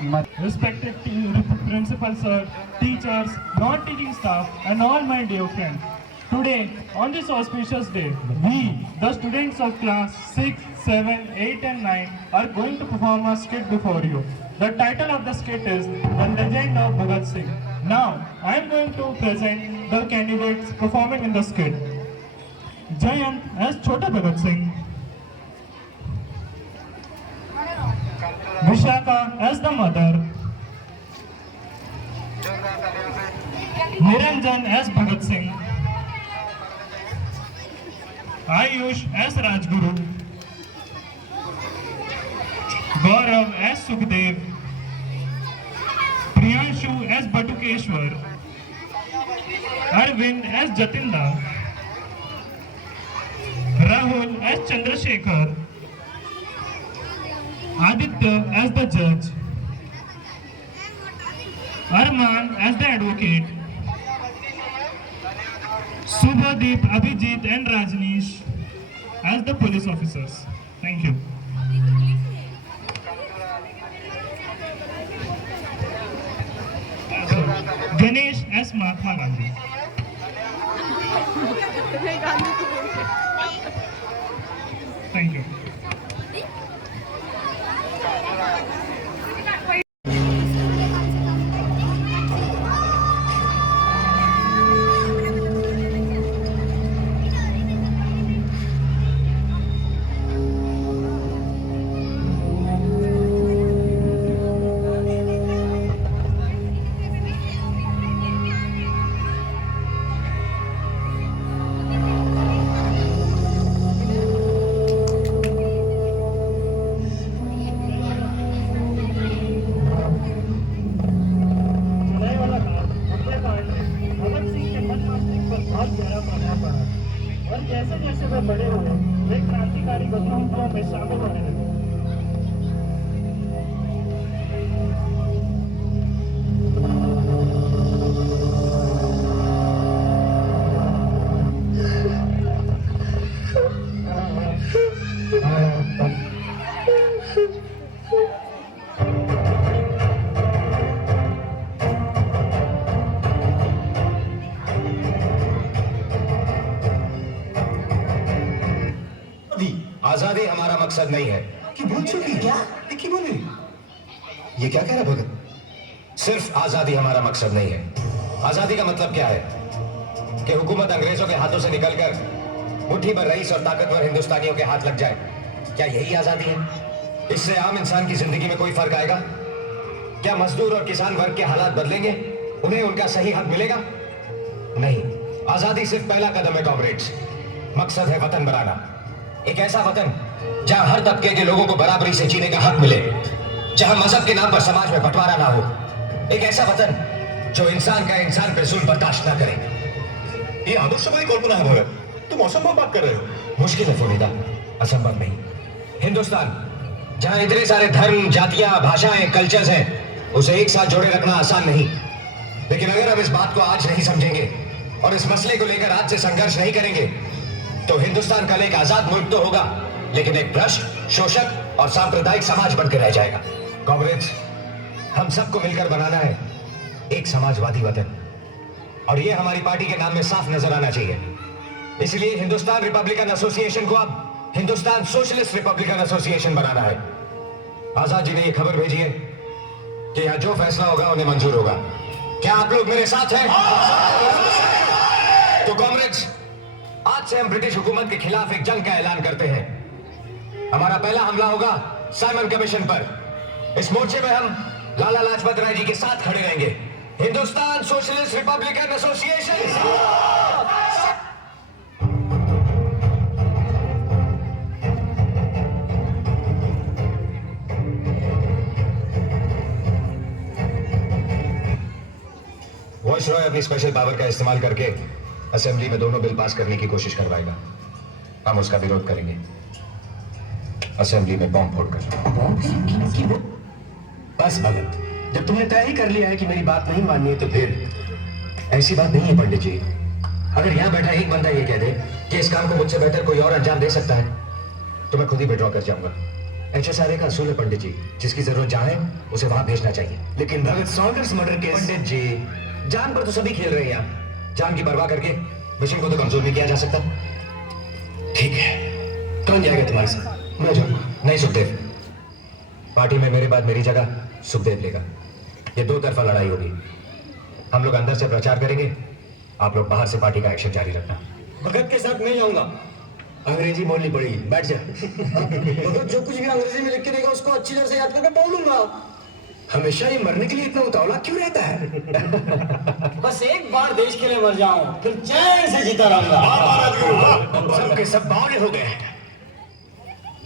Respected principal sir, teachers, non-teaching staff, and all my dear friends. Today, on this auspicious day, we, the students of class 6, 7, 8 and 9 are going to perform a skit before you. The title of the skit is The Legend of Bhagat Singh. Now, I am going to present the candidates performing in the skit. Jayant as Chota Bhagat Singh, Vishaka as the mother, Niranjan as Bhagat Singh, Ayush as Rajguru, Gaurav as Sukhdev, Priyanshu as Batukeshwar, Arvind as Jatinda, Rahul as Chandrasekhar, Aditya as the judge, Arman as the advocate, Subhadeep, Abhijit and Rajneesh as the police officers. Thank you. Ganesh as Mahatma Gandhi. Thank you. और जैसे जैसे वे बड़े हुए वे क्रांतिकारी गतिविधियों में शामिल होने लगे। आजादी हमारा मकसद नहीं है कि भूल चुकी क्या देखिए बोले ये क्या कह रहा भगत? सिर्फ आजादी हमारा मकसद नहीं है। आजादी का मतलब क्या है कि हुकूमत अंग्रेजों के हाथों से निकलकर मुट्ठी भर रईस और ताकतवर हिंदुस्तानियों के हाथ लग जाए। क्या यही आजादी है? इससे आम इंसान की जिंदगी में कोई फर्क आएगा? क्या मजदूर और किसान वर्ग के हालात बदलेंगे? उन्हें उनका सही हक मिलेगा? नहीं। आजादी सिर्फ पहला कदम है कॉमरेड्स। मकसद है वतन बनाना, एक ऐसा वतन जहां हर तबके के लोगों को बराबरी से जीने का हक मिले, जहां मजहब के नाम पर समाज में बंटवारा ना हो, एक ऐसा वतन जो इंसान का इंसान पर जुल्म बर्दाश्त ना करे। ये आदर्शवादी कल्पना है भगत, तुम असंभव बात कर रहे हो। मुश्किल है फरीदा, असंभव नहीं। हिंदुस्तान जहां इतने सारे धर्म, जातियां, भाषाएं, कल्चर्स हैं, उसे एक साथ जोड़े रखना आसान नहीं। लेकिन अगर हम इस बात को आज नहीं समझेंगे और इस मसले को लेकर आज से संघर्ष नहीं करेंगे तो हिंदुस्तान कल एक आजाद मुल्क तो होगा, लेकिन एक भ्रष्ट, शोषक और सांप्रदायिक समाज बनकर रह जाएगा। कांग्रेस, हम सबको मिलकर बनाना है एक समाजवादी वतन, और ये हमारी पार्टी के नाम में साफ नजर आना चाहिए। इसलिए हिंदुस्तान रिपब्लिकन एसोसिएशन को अब हिंदुस्तान सोशलिस्ट रिपब्लिकन एसोसिएशन बनाना है। आजाद जी ने यह खबर भेजी है कि यहां जो फैसला होगा उन्हें मंजूर होगा। क्या आप लोग मेरे साथ हैं? तो कांग्रेस, आज से हम ब्रिटिश हुकूमत के खिलाफ एक जंग का ऐलान करते हैं। हमारा पहला हमला होगा साइमन कमीशन पर। इस मोर्चे में हम लाला लाजपत राय जी के साथ खड़े रहेंगे। Hindustan socialist Republican association. Voice Roy अपनी स्पेशल पावर का इस्तेमाल करके असेंबली में दोनों बिल पास करने की कोशिश करवाएगा। हम उसका विरोध करेंगे, असेंबली में बॉम्ब फोड़कर। बस भगत, जब तुमने तय ही कर लिया है कि मेरी बात नहीं माननी है तो फिर ऐसी बात नहीं है पंडित जी। अगर यहाँ बैठा एक बंदा ये कह दे कि इस काम को मुझसे बेहतर कोई और अंजाम दे सकता है तो मैं खुद ही विड्रॉ कर जाऊंगा। HSRA का असूल है पंडित जी, जिसकी जरूरत जहां है उसे वहां भेजना चाहिए। लेकिन भगत सॉन्डर्स मर्डर केस। पंडित जी, जान पर तो सभी खेल रहे हैं यहाँ। जान की परवाह करके मिशन को तो कमजोर नहीं किया जा सकता। ठीक है, कौन जाएगा तुम्हारे साथ? मैं जाऊंगा। नहीं सुखदेव, पार्टी में मेरे बाद मेरी जगह सुखदेव लेगा। ये दो तरफा लड़ाई होगी। हम लोग अंदर से प्रचार करेंगे, आप लोग बाहर से पार्टी का एक्शन जारी रखना। भगत के साथ मैं जाऊंगा। अंग्रेजी बोलनी पड़ेगी, बैठ जा। भगत जो कुछ भी अंग्रेजी में लिख के देगा उसको अच्छी तरह से याद करके बोलूंगा। हमेशा ये मरने के लिए इतना उतावला क्यों रहता है? बस एक बार देश के लिए मर जाऊं, फिर चैन से जीता रहूंगा। सबके सब बावले हो गए हैं।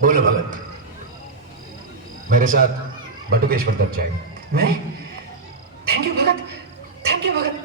बोलो भगत। मेरे साथ बटुकेश्वर दत्त जाएंगे। मैं? Thank you Bhagat, thank you Bhagat.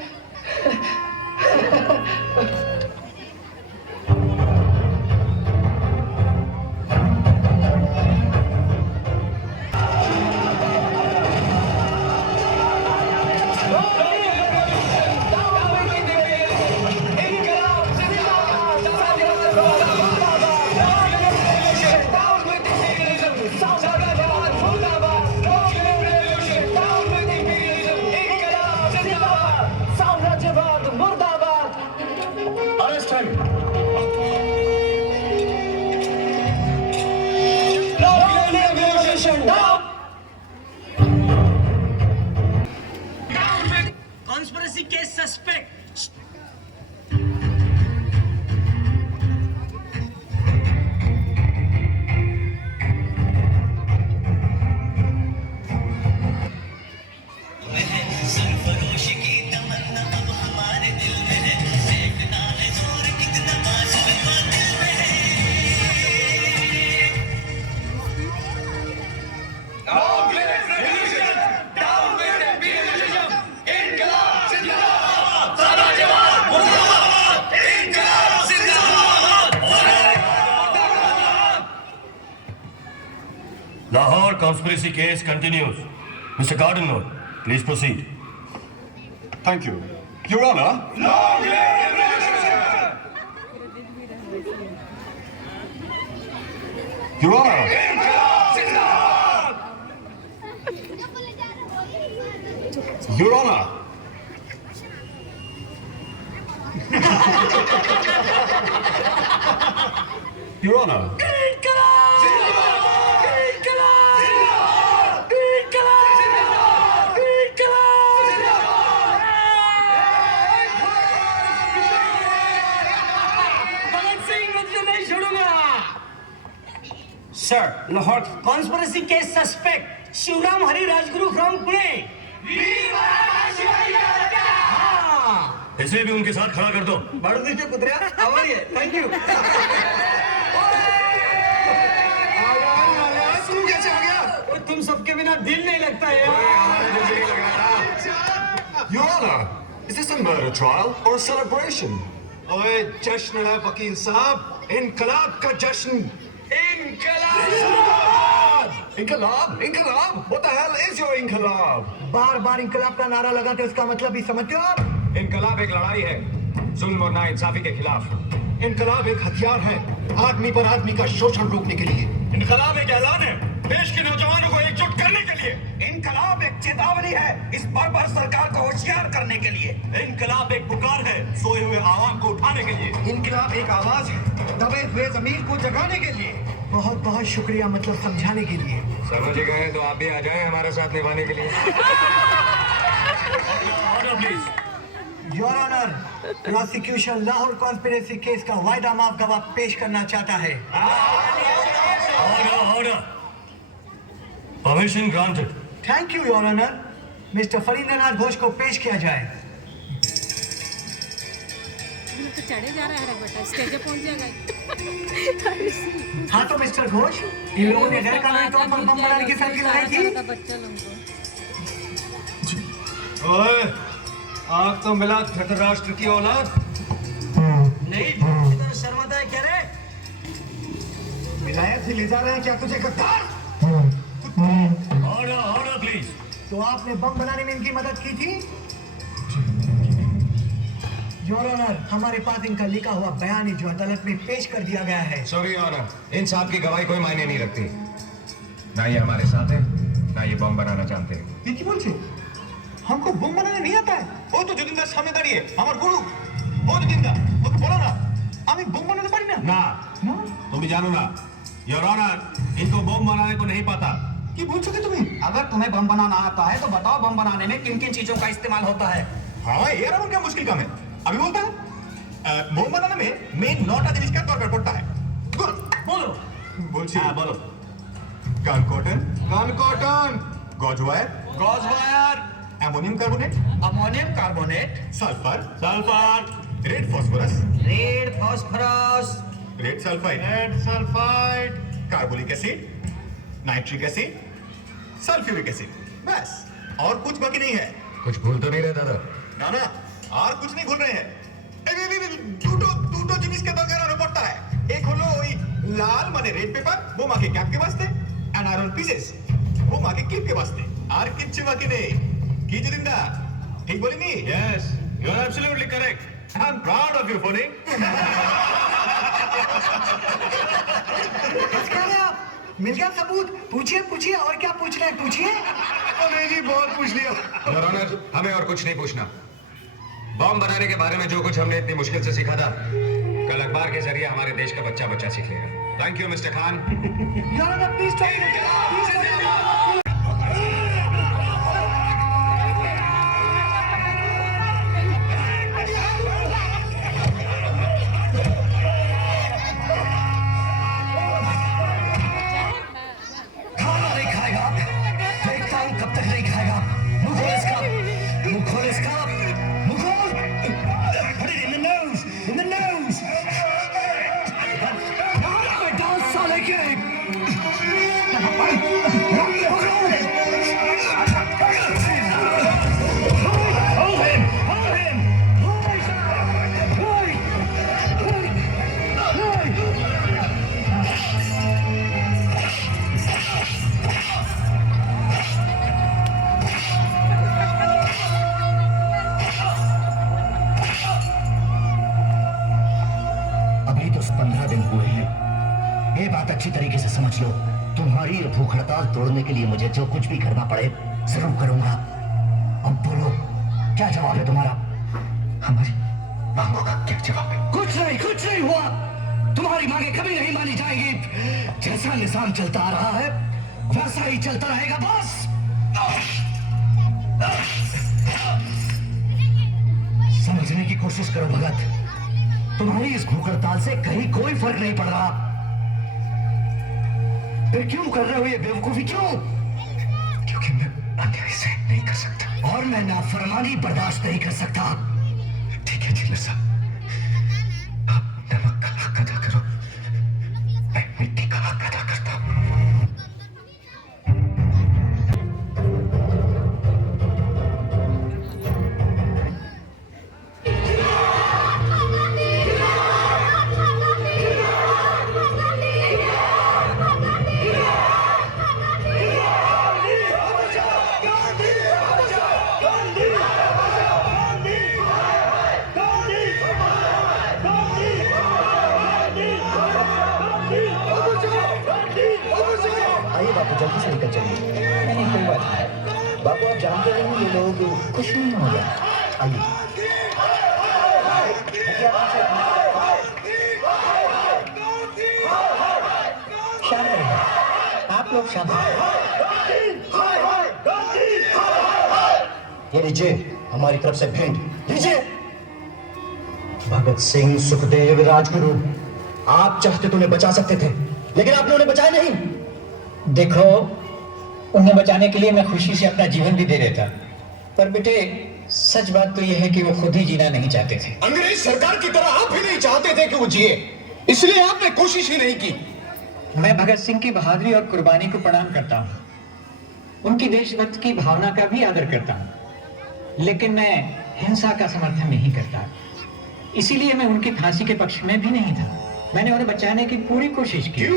Conspiracy case suspect. Lahore conspiracy case continues. Mr. Gardiner, please proceed. Thank you. Your Honor. Your Honor. Your Honor. Your Honor. Sir, Lahore conspiracy case suspect Shivram Hari Rajguru from Pune. इसे भी उनके साथ खड़ा कर दो। बढ़ दीजिए कुतरिया, आवाज़ थैंक यू। कैसे हो गया? तुम सबके बिना दिल नहीं लगता यार। Your Honor, is this a murder trial or a celebration? ओए, जश्न है वकील साहब, इनकलाब का जश्न। इनकलाब? इनकलाब? What the hell is your इनकलाब? बार बार इंकलाब का नारा लगाते उसका मतलब भी समझते हो आप? इनकलाब एक लड़ाई है जुल्म और नाइंसाफी के खिलाफ। इनकलाब एक हथियार है आदमी पर आदमी का शोषण रोकने के लिए। इनकलाब एक ऐलान है देश के नौजवानों को एकजुट करने के लिए। इनकलाब एक चेतावनी है इस बर्बर सरकार को होशियार करने के लिए। इनकलाब एक पुकार है सोए हुए आवाम को उठाने के लिए। इनकलाब एक आवाज है दबे हुए जमीन को जगाने के लिए। बहुत बहुत शुक्रिया, मतलब समझाने के लिए। समझ गए तो आप भी आ जाएं हमारे साथ निभाने के लिए। Order please. Your honour, prosecution Lahore conspiracy case का वायदा माफ गवाह पेश करना चाहता है। Order order. Permission granted. Thank you your honour. Mister Phanindranath Ghosh को पेश किया जाए। तो चढ़े जा रहा है बेटा, स्टेज पे पहुंच जाएगा। हाँ तो मिस्टर घोष, इन लोगों ने गैर कानूनी तौर पर बम बनाने की फैसली लगाई थी। बच्चा लोगों ओए, आप तो मिला धृतराष्ट्र की औलाद। नहीं इधर शर्माता है क्या रे? विलायत से ले जा रहे हैं क्या तुझे गद्दार? Order order please. तो आपने बम बनाने में इनकी मदद की थी? योर ऑनर, हमारे पास इनका लिखा हुआ बयान है जो अदालत में पेश कर दिया गया है। सॉरी ऑनर, इन साहब की गवाही कोई मायने नहीं रखती। ना ये हमारे साथ है, ना ये बम बनाना जानते हैं। ये की बोलছে हमको बम बनाने नहीं आता है। ও তো যতীনদার সামনে দাঁড়িয়ে আমার গুরু। ও যতীনদা ওকে বলো না আমি बम बनाने পারি না। ना तुम भी जानो ना, योर ऑनर, इनको बम बनाने को नहीं पता। কি বলছো কি তুমি? अगर तुम्हें बम बनाना आता है तो बताओ बम बनाने में किन किन चीजों का इस्तेमाल होता है। हाँ यार अब क्या मुश्किल काम है। अभी बोलता है बम बनाने में मेन 9টা জিনিস का दरकार पड़ता है। बोल बोलो। বলছি हाँ बोलो। Gun cotton gauze wire gauze wire, ammonium carbonate ammonium carbonate, sulphur sulphur, red phosphorus red phosphorus, red sulphide carbolic acid nitric acid sulphuric acid बस और कुछ बाकी नहीं है। कुछ भूल तो नहीं रहे दादा? ना ना और कुछ नहीं भूल रहे हैं। দুটো জিনিস के दरकार आना पड़ता है। एक হলো ওই লাল মানে রেড পেপার বোমা के कैप के वास्ते एंड आयरन पीसेस বোমা के क्लिप के वास्ते আর কিচ্ছু বাকি নেই। কি যতীনদা ঠিক বলিনি? Yes, you are absolutely correct. I am proud of you फनी। मिल गया सबूत? पूछिए पूछिए और क्या पूछ रहे हैं पूछिए। नहीं जी बहुत पूछ लिया। योर ऑनर, हमें और कुछ नहीं पूछना। बम बनाने के बारे में जो कुछ हमने इतनी मुश्किल से सीखा था, कल अखबार के जरिए हमारे देश का बच्चा बच्चा सीख लेगा। Thank you mister Khan. Your Honor, please try it. Please try it. खाना नहीं खाएगा, देखता हूँ कब तक नहीं खाएगा। मुंह खोल इसका, मुंह खोल इसका, मुंह खोल। Put it in the nose, in the nose. Dance साले के। Hold him, hold him. अभी तो 15 दिन हुए हैं। ये बात अच्छी तरीके से समझ लो, तुम्हारी ये भूख हड़ताल तोड़ने के लिए मुझे जो कुछ भी करना पड़े जरूर करूंगा। अब बोलो क्या जवाब है तुम्हारा? हमारी मांगों का क्या जवाब है? कुछ नहीं हुआ। तुम्हारी मांगे कभी नहीं मानी जाएगी। जैसा निजाम चलता आ रहा है वैसा ही चलता रहेगा बस। समझने की कोशिश करो भगत, तुम्हारी इस भूख हड़ताल से कहीं कोई फर्क नहीं पड़ रहा। फिर क्यों कर रहे हो ये बेवकूफी? क्यों? क्योंकि मैं अन्याय सहन नहीं कर सकता और मैं नाफरमानी बर्दाश्त नहीं कर सकता। ठीक है जिल्लर साहब, आप नमक का हक अदा करो, मैं मिट्टी का हक अदा करता हूँ। आइए बापू जल्दी से निकल चलिए। नहीं कोई बात नहीं बापू, आप जानते हैं ये लोग कुछ नहीं हो गया। आइए शामिल रहिए, आप लोग शामिल। ये लीजिए हमारी तरफ से भेंट लीजिए। भगत सिंह, सुखदेव, राजगुरु, आप चाहते तो उन्हें बचा सकते थे, लेकिन आपने उन्हें बचाया नहीं। देखो, उन्हें बचाने के लिए मैं खुशी से अपना जीवन भी दे देता, पर बेटे सच बात तो यह है कि वो खुद ही जीना नहीं चाहते थे। अंग्रेज सरकार की तरह आप भी नहीं चाहते थे कि वो जिए, इसलिए आपने कोशिश ही नहीं की। मैं भगत सिंह की बहादुरी और कुर्बानी को प्रणाम करता हूँ, उनकी देशभक्त की भावना का भी आदर करता हूँ, लेकिन मैं हिंसा का समर्थन नहीं करता। इसीलिए मैं उनकी फांसी के पक्ष में भी नहीं था। मैंने उन्हें बचाने की पूरी कोशिश की।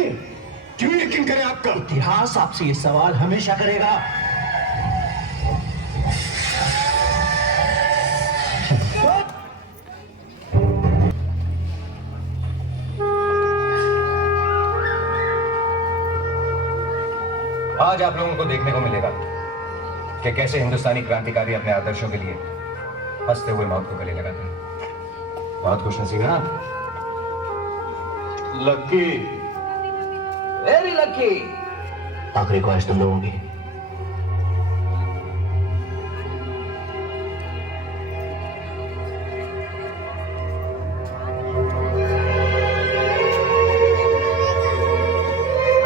क्यों यकीन करें आपका? इतिहास आपसे ये सवाल हमेशा करेगा। आज आप लोगों को देखने को मिलेगा कि कैसे हिंदुस्तानी क्रांतिकारी अपने आदर्शों के लिए हंसते हुए मौत को गले लगाते हैं। बहुत खुश नसीब है ना? Lucky, very lucky. आखिरी ख्वाहिश तुम लोगों की।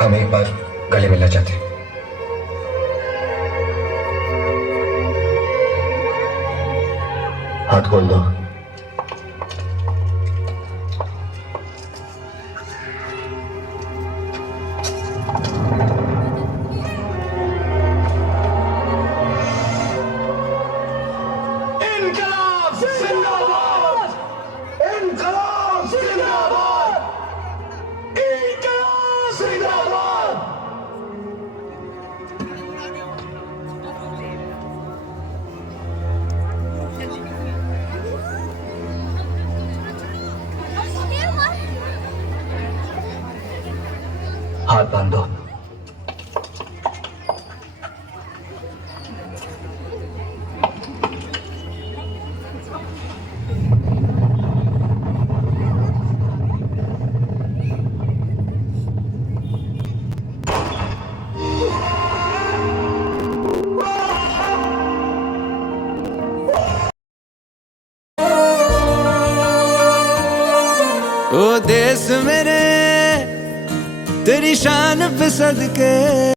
हम एक बार गले मिलना चाहते हैं। हाथ खोल दो। हाथ बांध दो। ओ देश मेरे तेरी शान पे सदके